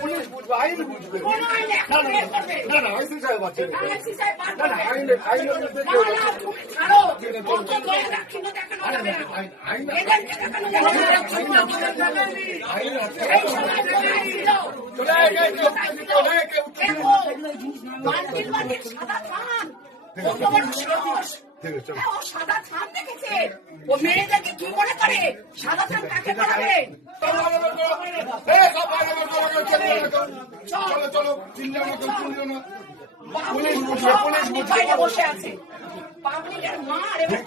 Police বুঝবে, আইন বুঝবে। না না আইসি সাহেব আছে, না না আইন সাদা থান দেখেছে, ও মেয়েদেরকে কি মনে করে সাদা থান কাকে পড়াবে? চলো চলো চিনলো না কেউ, চিনলো না। বসে আছে পাবলিকের মার এবং